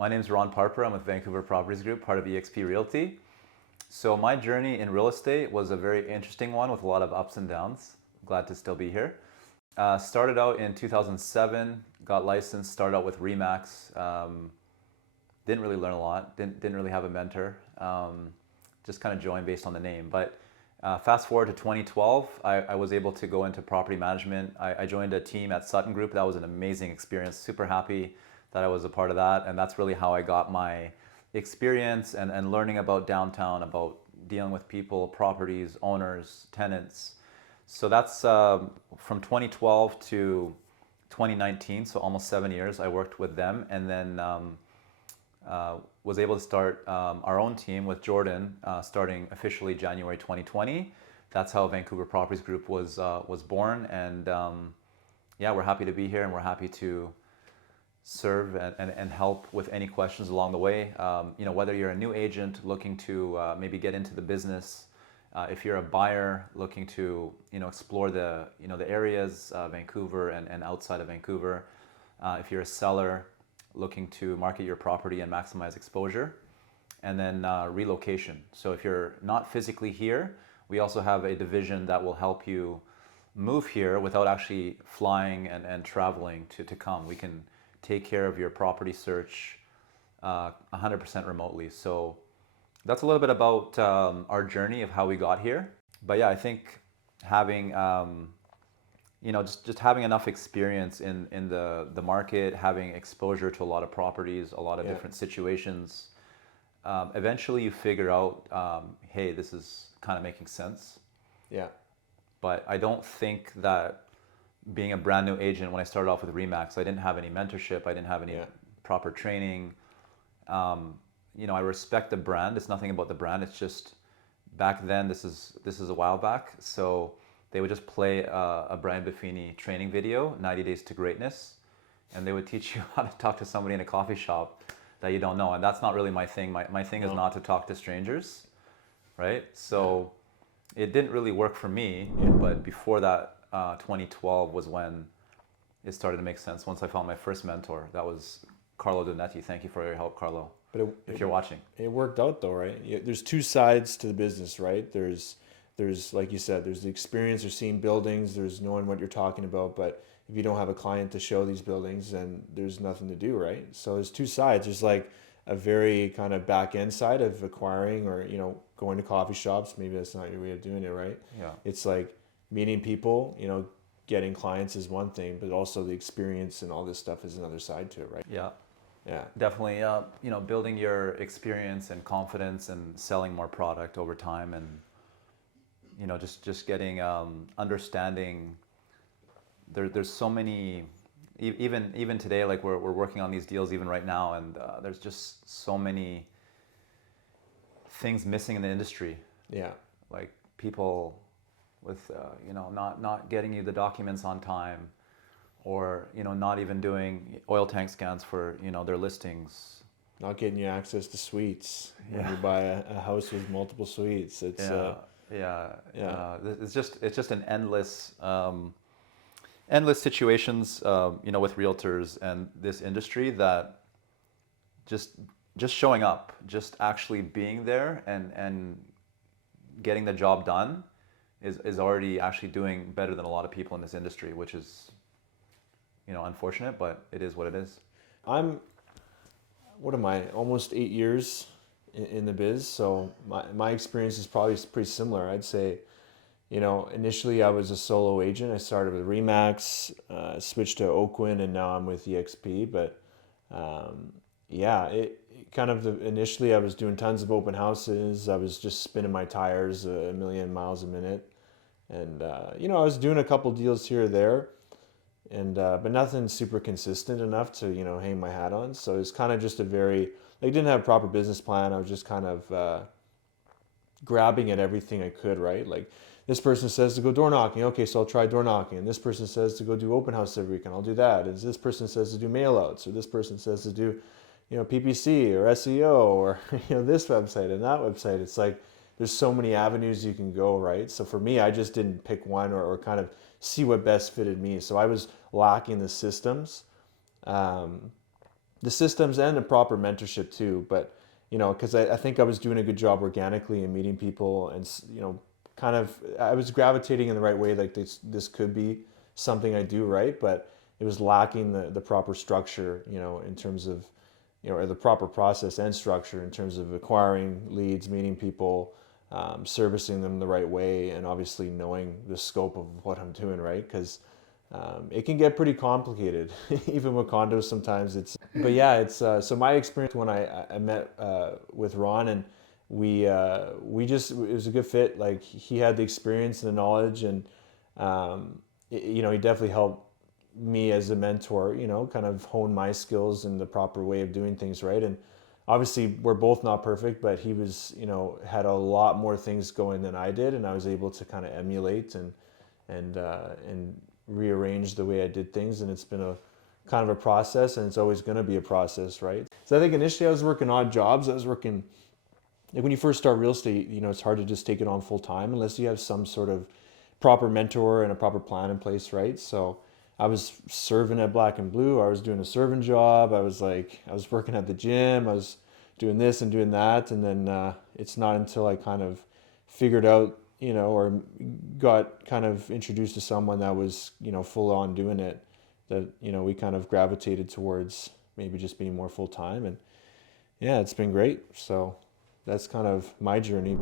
My name is Ron Parpara. I'm with Vancouver Properties Group, part of eXp Realty. So my journey in real estate was a very interesting one with a lot of ups and downs. Glad to still be here. Started out in 2007, got licensed, started out with Remax. Didn't really learn a lot, didn't really have a mentor. Just kind of joined based on the name. But fast forward to 2012, I was able to go into property management. I joined a team at Sutton Group. That was an amazing experience. Super happy that I was a part of that. And that's really how I got my experience and learning about downtown, about dealing with people, properties, owners, tenants. So that's from 2012 to 2019, so almost 7 years I worked with them, and then was able to start our own team with Jordan starting officially January 2020. That's how Vancouver Properties Group was born, and yeah, we're happy to be here, and we're happy to serve and help with any questions along the way. Whether you're a new agent looking to maybe get into the business, if you're a buyer looking to explore the areas, Vancouver and outside of Vancouver, if you're a seller looking to market your property and maximize exposure, and then relocation. So if you're not physically here, we also have a division that will help you move here without actually flying and traveling to come. We can take care of your property search 100% remotely. So that's a little bit about our journey of how we got here. But yeah, I think having just having enough experience in the market, having exposure to a lot of properties, a lot of different situations, eventually you figure out, hey, this is kind of making sense. Yeah. But I don't think that being a brand new agent, when I started off with Remax, I didn't have any mentorship. I didn't have any proper training. I respect the brand. It's nothing about the brand. It's just back then, this is a while back. So they would just play a Brian Buffini training video, 90 Days to Greatness. And they would teach you how to talk to somebody in a coffee shop that you don't know. And that's not really my thing. My thing is not to talk to strangers, right? So it didn't really work for me. But before that, 2012 was when it started to make sense. Once I found my first mentor, that was Carlo Donetti. Thank you for your help, Carlo. But if you're watching, it worked out though, right? There's two sides to the business, right? There's like you said, there's the experience of seeing buildings, there's knowing what you're talking about, but if you don't have a client to show these buildings, then there's nothing to do, right? So there's two sides. There's like a very kind of back end side of acquiring or going to coffee shops. Maybe that's not your way of doing it, right? Yeah. It's like meeting people, getting clients is one thing, but also the experience and all this stuff is another side to it, right? Yeah. Yeah. Definitely, building your experience and confidence and selling more product over time, and just getting understanding. There's so many, even today, like we're working on these deals even right now, and there's just so many things missing in the industry. Yeah. Like people with not getting you the documents on time, or not even doing oil tank scans for their listings, not getting you access to suites when you buy a house with multiple suites. It's it's just an endless situations with realtors and this industry, that just showing up, just actually being there and getting the job done is already actually doing better than a lot of people in this industry, which is unfortunate, but it is what it is. What am I, almost 8 years in the biz, so my experience is probably pretty similar. I'd say, initially I was a solo agent. I started with Remax, switched to Oakwin, and now I'm with eXp. But initially I was doing tons of open houses. I was just spinning my tires a million miles a minute, and I was doing a couple deals here or there, and but nothing super consistent enough to hang my hat on. So it's kind of just didn't have a proper business plan. I was just kind of grabbing at everything I could, right? Like, this person says to go door knocking. Okay, so I'll try door knocking. And this person says to go do open house every weekend. I'll do that. And this person says to do mail outs, or this person says to do, PPC or SEO, or this website and that website. It's like there's so many avenues you can go, right? So for me, I just didn't pick one or kind of see what best fitted me. So I was lacking the systems. the systems and the proper mentorship too. But because I think I was doing a good job organically and meeting people, and kind of I was gravitating in the right way. Like this could be something I do right, but it was lacking the proper structure, in terms of or the proper process and structure in terms of acquiring leads, meeting people, servicing them the right way, and obviously knowing the scope of what I'm doing, right? Because it can get pretty complicated, even with condos sometimes. But yeah, it's so my experience when I met with Ron, and we just, it was a good fit. Like he had the experience and the knowledge, and he definitely helped me as a mentor, kind of hone my skills in the proper way of doing things, right? And obviously we're both not perfect, but he was, had a lot more things going than I did, and I was able to kind of emulate and rearrange the way I did things. And it's been a kind of a process, and it's always going to be a process, right? So I think initially I was working odd jobs. I was working, like when you first start real estate, it's hard to just take it on full time unless you have some sort of proper mentor and a proper plan in place, right? So I was serving at Black and Blue. I was doing a serving job. I was working at the gym. I was doing this and doing that. And then it's not until I kind of figured out, or got kind of introduced to someone that was, full on doing it, that, we kind of gravitated towards maybe just being more full time. And yeah, it's been great. So that's kind of my journey.